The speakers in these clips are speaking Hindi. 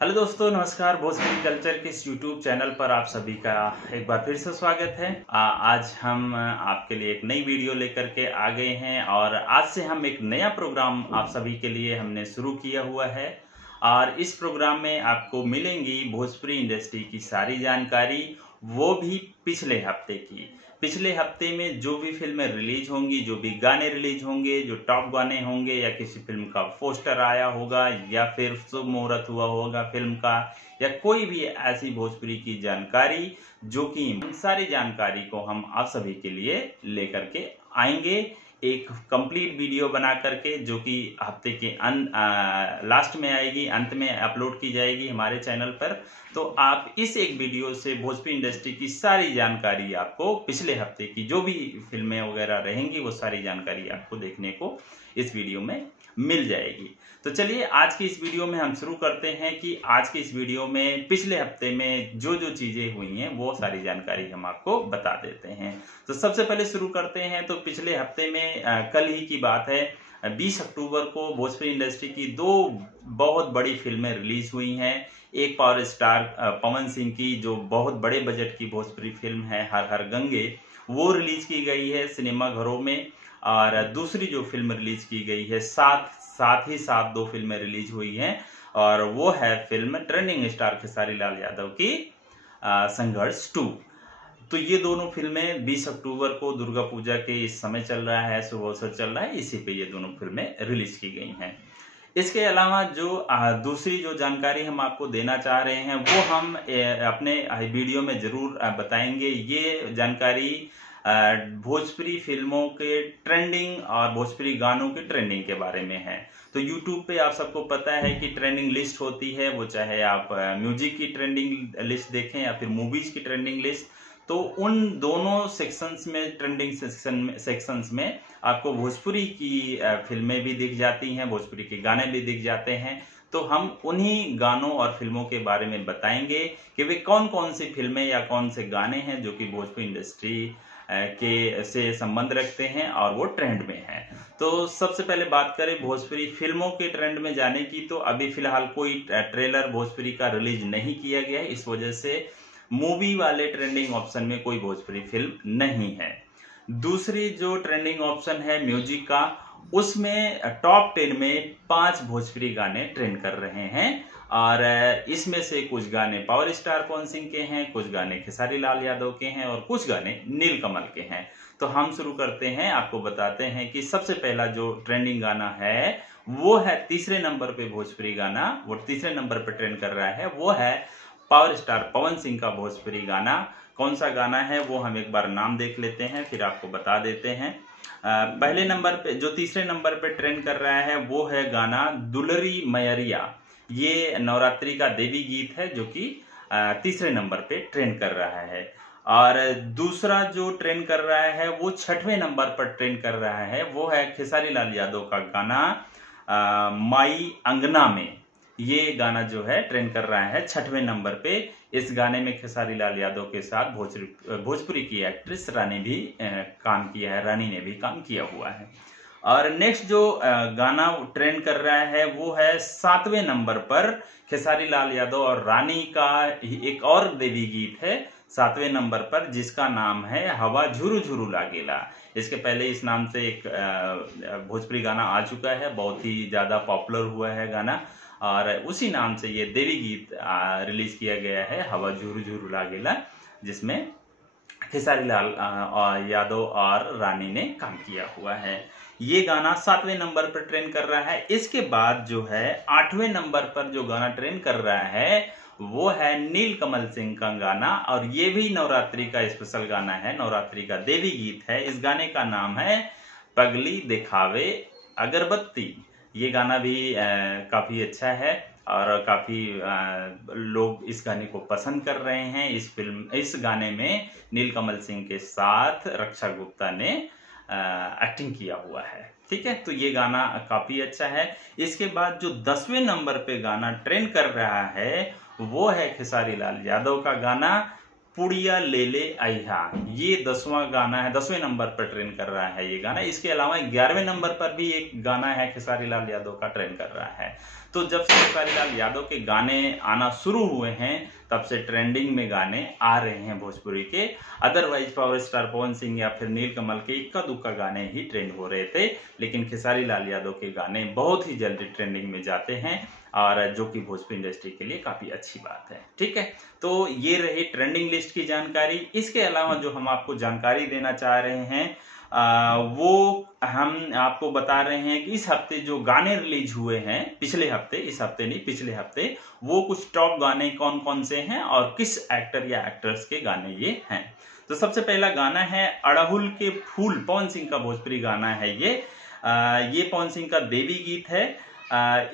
हेलो दोस्तों, नमस्कार। भोजपुरी कल्चर के इस यूट्यूब चैनल पर आप सभी का एक बार फिर से स्वागत है। आज हम आपके लिए एक नई वीडियो लेकर के आ गए हैं और आज से हम एक नया प्रोग्राम आप सभी के लिए हमने शुरू किया हुआ है। और इस प्रोग्राम में आपको मिलेंगी भोजपुरी इंडस्ट्री की सारी जानकारी, वो भी पिछले हफ्ते की। पिछले हफ्ते में जो भी फिल्में रिलीज होंगी, जो भी गाने रिलीज होंगे, जो टॉप गाने होंगे, या किसी फिल्म का पोस्टर आया होगा, या फिर शुभ मुहूर्त हुआ होगा फिल्म का, या कोई भी ऐसी भोजपुरी की जानकारी, जो कि सारी जानकारी को हम आप सभी के लिए लेकर के आएंगे एक कंप्लीट वीडियो बना करके, जो कि हफ्ते के लास्ट में आएगी, अंत में अपलोड की जाएगी हमारे चैनल पर। तो आप इस एक वीडियो से भोजपुरी इंडस्ट्री की सारी जानकारी, आपको पिछले हफ्ते की जो भी फिल्में वगैरह रहेंगी, वो सारी जानकारी आपको देखने को इस वीडियो में मिल जाएगी। तो चलिए आज की इस वीडियो में हम शुरू करते हैं कि आज की इस वीडियो में पिछले हफ्ते में जो जो चीजें हुई हैं वो सारी जानकारी हम आपको बता देते हैं। तो सबसे पहले शुरू करते हैं। तो पिछले हफ्ते में कल ही की बात है, 20 अक्टूबर को भोजपुरी इंडस्ट्री की दो बहुत बड़ी फिल्में रिलीज हुई हैं। एक पावर स्टार पवन सिंह की जो बहुत बड़े बजट की भोजपुरी फिल्म है हर हर गंगे, वो रिलीज की गई है सिनेमा घरों में। और दूसरी जो फिल्म रिलीज की गई है, साथ ही साथ दो फिल्में रिलीज हुई हैं, और वो है film trending star Khesari Lal Yadav की संघर्ष 2। तो ये दोनों फिल्में 20 अक्टूबर को दुर्गा पूजा के इस समय चल रहा है, शुभ अवसर चल रहा है, इसी पे ये दोनों फिल्में रिलीज की गई हैं। इसके अलावा जो दूसरी जो जानकारी हम आपको देना चाह रहे हैं, वो हम अपने वीडियो में जरूर बताएंगे। ये जानकारी भोजपुरी फिल्मों के ट्रेंडिंग और भोजपुरी गानों के ट्रेंडिंग के बारे में है। तो YouTube पे आप सबको पता है कि ट्रेंडिंग लिस्ट होती है, वो चाहे आप म्यूजिक की ट्रेंडिंग लिस्ट देखें या फिर मूवीज की ट्रेंडिंग लिस्ट। तो उन दोनों सेक्शंस में, ट्रेंडिंग सेक्शंस में आपको भोजपुरी की फिल्में भी दिख जाती हैं, भोजपुरी के गाने भी दिख जाते हैं। तो हम उन्हीं गानों और फिल्मों के बारे में बताएंगे कि वे कौन कौन सी फिल्में या कौन से गाने हैं जो कि भोजपुरी इंडस्ट्री के से संबंध रखते हैं और वो ट्रेंड में हैं। तो सबसे पहले बात करें भोजपुरी फिल्मों के ट्रेंड में जाने की, तो अभी फिलहाल कोई ट्रेलर भोजपुरी का रिलीज नहीं किया गया है, इस वजह से मूवी वाले ट्रेंडिंग ऑप्शन में कोई भोजपुरी फिल्म नहीं है। दूसरी जो ट्रेंडिंग ऑप्शन है म्यूजिक का, उसमें टॉप 10 में 5 भोजपुरी गाने ट्रेंड कर रहे हैं, और इसमें से कुछ गाने पावर स्टार पवन सिंह के हैं, कुछ गाने खेसारी लाल यादव के हैं, और कुछ गाने नीलकमल के हैं। तो हम शुरू करते हैं, आपको बताते हैं कि सबसे पहला जो ट्रेंडिंग गाना है वो है तीसरे नंबर पे भोजपुरी गाना, वो तीसरे नंबर पे ट्रेंड कर रहा है, वो है पावर स्टार पवन सिंह का भोजपुरी गाना। कौन सा गाना है वो हम एक बार नाम देख लेते हैं, फिर आपको बता देते हैं। पहले नंबर पे, जो तीसरे नंबर पे ट्रेंड कर रहा है, वो है गाना दुलरी मैरिया। ये नवरात्रि का देवी गीत है, जो कि तीसरे नंबर पे ट्रेंड कर रहा है। और दूसरा जो ट्रेंड कर रहा है वो 6वें नंबर पर ट्रेंड कर रहा है, वो है खेसारी लाल यादव का गाना माई अंगना में। ये गाना जो है ट्रेंड कर रहा है 6वें नंबर पे। इस गाने में खेसारी लाल यादव के साथ भोजपुरी की एक्ट्रेस रानी भी काम किया है, रानी ने भी काम किया हुआ है। और नेक्स्ट जो गाना ट्रेंड कर रहा है वो है 7वें नंबर पर खेसारी लाल यादव और रानी का एक और देवी गीत है 7वें नंबर पर, जिसका नाम है हवा झुरु झुरु लागेला। इसके पहले इस नाम से एक भोजपुरी गाना आ चुका है, बहुत ही ज्यादा पॉपुलर हुआ है गाना, और उसी नाम से ये देवी गीत रिलीज किया गया है, हवा झुरु झुरु लागेला, जिसमें खेसारी लाल यादव और रानी ने काम किया हुआ है। ये गाना 7वें नंबर पर ट्रेंड कर रहा है। इसके बाद जो है 8वें नंबर पर जो गाना ट्रेंड कर रहा है वो है नीलकमल सिंह का गाना, और ये भी नवरात्रि का स्पेशल गाना है, नवरात्रि का देवी गीत है। इस गाने का नाम है पगली दिखावे अगरबत्ती। ये गाना भी काफी अच्छा है, और काफी लोग इस गाने को पसंद कर रहे हैं। इस गाने में नीलकमल सिंह के साथ रक्षा गुप्ता ने एक्टिंग किया हुआ है। ठीक है, तो ये गाना काफी अच्छा है। इसके बाद जो 10वें नंबर पे गाना ट्रेंड कर रहा है वो है खेसारी लाल यादव का गाना पुड़िया ले ले अइहा, ये 10वां गाना है, 10वें नंबर पर ट्रेंड कर रहा है ये गाना। इसके अलावा 11वें नंबर पर भी एक गाना है खेसारी लाल यादव का ट्रेंड कर रहा है। तो जब से खेसारी लाल यादव के गाने आना शुरू हुए हैं तब से ट्रेंडिंग में गाने आ रहे हैं भोजपुरी के। Otherwise power star Pawan Singh या फिर नीलकमल के इक्का दुक्का गाने ही ट्रेंड हो रहे थे, लेकिन खेसारी लाल यादव के गाने बहुत ही जल्दी ट्रेंडिंग में जाते हैं, और जो कि भोजपुरी इंडस्ट्री के लिए काफी अच्छी बात है। ठीक है, तो ये रही ट्रेंडिंग लिस्ट की जानकारी। इसके अलावा जो हम आपको जानकारी देना चाह रहे हैं वो हम आपको बता रहे हैं कि इस हफ्ते जो गाने रिलीज हुए हैं, पिछले हफ्ते, इस हफ्ते नहीं पिछले हफ्ते, वो कुछ टॉप गाने कौन कौन से हैं और किस एक्टर या एक्ट्रेस के गाने ये हैं। तो सबसे पहला गाना है अड़हुल के फूल, पवन सिंह का भोजपुरी गाना है ये पवन सिंह का देवी गीत है।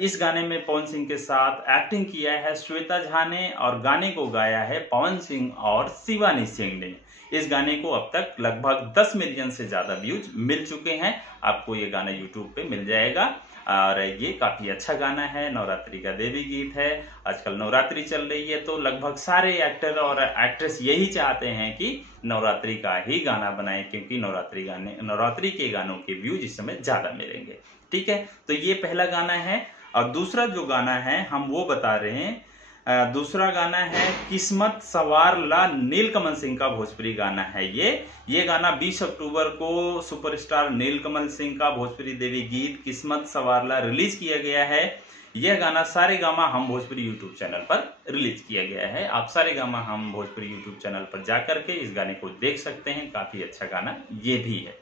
इस गाने में पवन सिंह के साथ एक्टिंग किया है श्वेता झा ने, और गाने को गाया है पवन सिंह और शिवानी सिंह ने। इस गाने को अब तक लगभग 10 मिलियन से ज्यादा व्यूज मिल चुके हैं। आपको ये गाना यूट्यूब पे मिल जाएगा, और ये काफी अच्छा गाना है। नवरात्रि का देवी गीत है, आजकल नवरात्रि चल रही है, तो लगभग सारे एक्टर और एक्ट्रेस यही चाहते हैं कि नवरात्रि का ही गाना बनाए, क्योंकि नवरात्रि के गानों के व्यूज इस समय ज्यादा मिलेंगे। ठीक है, तो ये पहला गाना है। और दूसरा जो गाना है हम वो बता रहे हैं, दूसरा गाना है किस्मत सवार ला, नीलकमल सिंह का भोजपुरी गाना है ये गाना 20 अक्टूबर को सुपरस्टार नीलकमल सिंह का भोजपुरी देवी गीत किस्मत सवार ला रिलीज किया गया है। यह गाना सारेगामा हम भोजपुरी यूट्यूब चैनल पर रिलीज किया गया है। आप सारेगामा हम भोजपुरी यूट्यूब चैनल पर जाकर के इस गाने को देख सकते हैं, काफी अच्छा गाना ये भी है।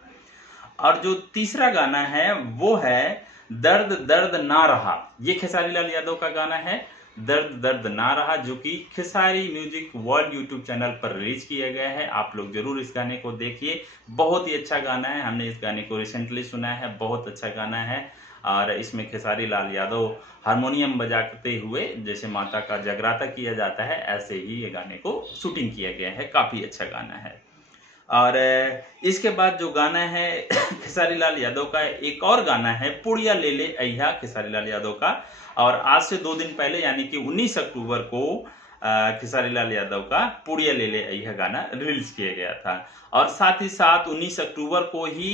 और जो तीसरा गाना है वो है दर्द दर्द ना रहा, ये खेसारी लाल यादव का गाना है, दर्द दर्द ना रहा, जो कि Khesari music world YouTube channel पर रिलीज किया गया है। आप लोग जरूर इस गाने को देखिए, बहुत ही अच्छा गाना है। हमने इस गाने को रिसेंटली सुना है, बहुत अच्छा गाना है। और इसमें खेसारी लाल यादव हारमोनियम बजाते हुए, जैसे माता का जगराता किया जाता है, ऐसे ही ये गाने को शूटिंग किया गया है, काफी अच्छा गाना है। और इसके बाद जो गाना है खेसारी लाल यादव का एक और गाना है पुड़िया ले ले अइहा, खेसारी लाल यादव का। और आज से 2 दिन पहले यानी कि 19 अक्टूबर को खेसारी लाल यादव का पुड़िया ले ले अइहा गाना रिलीज किया गया था। और साथ ही साथ 19 अक्टूबर को ही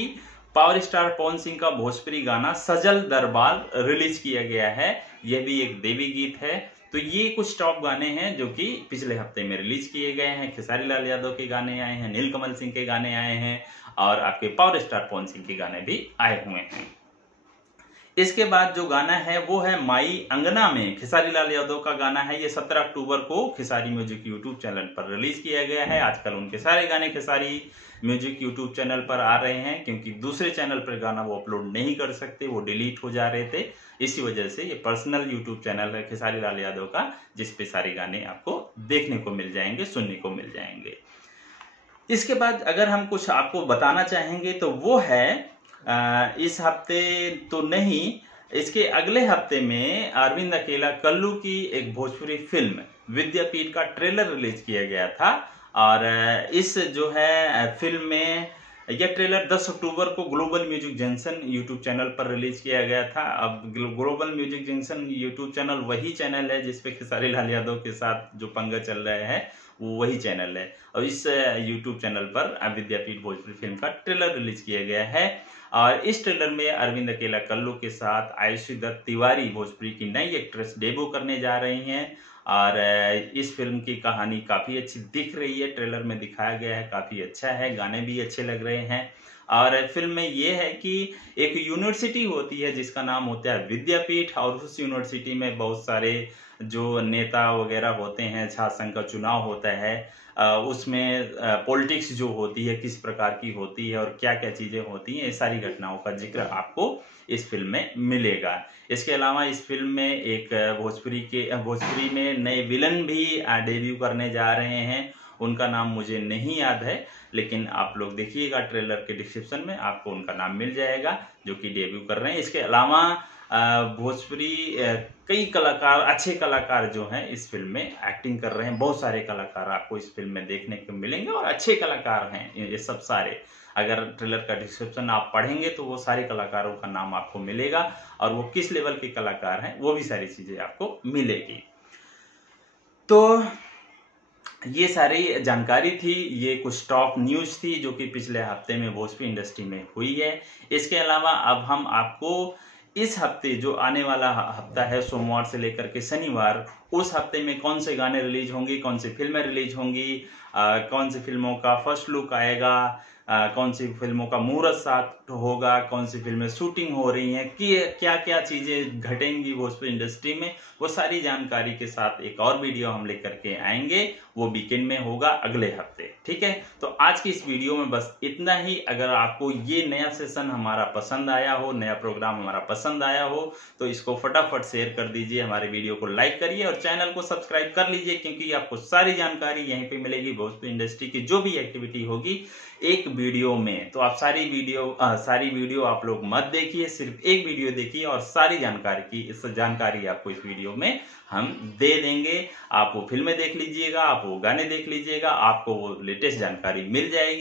पावर स्टार पवन सिंह का भोजपुरी गाना सजल दरबार रिलीज किया गया है, यह भी एक देवी गीत है। तो ये कुछ टॉप गाने हैं जो कि पिछले हफ्ते में रिलीज किए गए हैं। खेसारी लाल यादव के गाने आए हैं, नीलकमल सिंह के गाने आए हैं, और आपके पावर स्टार पवन सिंह के गाने भी आए हुए हैं। इसके बाद जो गाना है वो है माई अंगना में, खेसारी लाल यादव का गाना है। ये 17 अक्टूबर को खेसारी म्यूजिक यूट्यूब चैनल पर रिलीज किया गया है। आजकल उनके सारे गाने खेसारी म्यूजिक यूट्यूब चैनल पर आ रहे हैं, क्योंकि दूसरे चैनल पर गाना वो अपलोड नहीं कर सकते, वो डिलीट हो जा रहे थे। इसी वजह से ये पर्सनल यूट्यूब चैनल है खेसारी लाल यादव का, जिसपे सारे गाने आपको देखने को मिल जाएंगे, सुनने को मिल जाएंगे। इसके बाद अगर हम कुछ आपको बताना चाहेंगे तो वो है इस हफ्ते तो नहीं, इसके अगले हफ्ते में अरविंद अकेला कल्लू की एक भोजपुरी फिल्म विद्यापीठ का ट्रेलर रिलीज किया गया था। और इस जो है फिल्म में यह ट्रेलर 10 अक्टूबर को global music junction YouTube channel पर रिलीज किया गया था। अब global music junction YouTube channel वही चैनल है जिसपे खेसारी लाल यादव के साथ जो पंगा चल रहा है, वो वही चैनल है। और इस यूट्यूब चैनल पर विद्यापीठ भोजपुरी फिल्म का ट्रेलर रिलीज किया गया है। और इस ट्रेलर में अरविंद अकेला कल्लू के साथ आयुषी दत्त तिवारी भोजपुरी की नई एक्ट्रेस डेब्यू करने जा रही हैं। और इस फिल्म की कहानी काफी अच्छी दिख रही है, ट्रेलर में दिखाया गया है, काफी अच्छा है, गाने भी अच्छे लग रहे हैं। और फिल्म में ये है कि एक यूनिवर्सिटी होती है जिसका नाम होता है विद्यापीठ, और उस यूनिवर्सिटी में बहुत सारे जो नेता वगैरह होते हैं, छात्र संघ का चुनाव होता है, उसमें पॉलिटिक्स जो होती है किस प्रकार की होती है और क्या क्या चीजें होती हैं, ये सारी घटनाओं का जिक्र आपको इस फिल्म में मिलेगा। इसके अलावा इस फिल्म में एक भोजपुरी में नए विलन भी डेब्यू करने जा रहे हैं। उनका नाम मुझे नहीं याद है, लेकिन आप लोग देखिएगा ट्रेलर के डिस्क्रिप्शन में आपको उनका नाम मिल जाएगा जो कि डेब्यू कर रहे हैं। इसके अलावा भोजपुरी कई कलाकार, अच्छे कलाकार जो हैं इस फिल्म में एक्टिंग कर रहे हैं। बहुत सारे कलाकार आपको इस फिल्म में देखने को मिलेंगे और अच्छे कलाकार हैं ये सब सारे। अगर ट्रेलर का डिस्क्रिप्शन आप पढ़ेंगे तो वो सारे कलाकारों का नाम आपको मिलेगा, और वो किस लेवल के कलाकार हैं वो भी सारी चीजें आपको मिलेगी। तो ये सारी जानकारी थी, ये कुछ टॉप न्यूज़ थी जो कि पिछले हफ्ते में भोजपुरी इंडस्ट्री में हुई है। इसके अलावा अब हम आपको इस हफ्ते जो आने वाला हफ्ता है, सोमवार से लेकर के शनिवार, उस हफ्ते में कौन से गाने रिलीज होंगी, कौन सी फिल्में रिलीज होंगी, कौन सी फिल्मों का फर्स्ट लुक आएगा, कौन सी फिल्मों का मुहूर्त साथ होगा, कौन सी फिल्में शूटिंग हो रही हैं, कि क्या क्या चीजें घटेंगी भोजपुरी इंडस्ट्री में, वो सारी जानकारी के साथ एक और वीडियो हम लेकर के आएंगे। वो वीकेंड में होगा अगले हफ्ते, ठीक है। तो आज की इस वीडियो में बस इतना ही। अगर आपको ये नया सेशन हमारा पसंद आया हो, नया प्रोग्राम हमारा पसंद आया हो, तो इसको फटाफट शेयर कर दीजिए, हमारे वीडियो को लाइक करिए और चैनल को सब्सक्राइब कर लीजिए, क्योंकि आपको सारी जानकारी यहीं पे मिलेगी। भोजपुरी इंडस्ट्री की जो भी एक्टिविटी होगी एक वीडियो में, तो आप सारी वीडियो आप लोग मत देखिए, सिर्फ एक वीडियो देखिए और सारी जानकारी आपको इस वीडियो में हम दे देंगे। आप वो फिल्में देख लीजिएगा, आप वो गाने देख लीजिएगा, आपको वो लेटेस्ट जानकारी मिल जाएगी।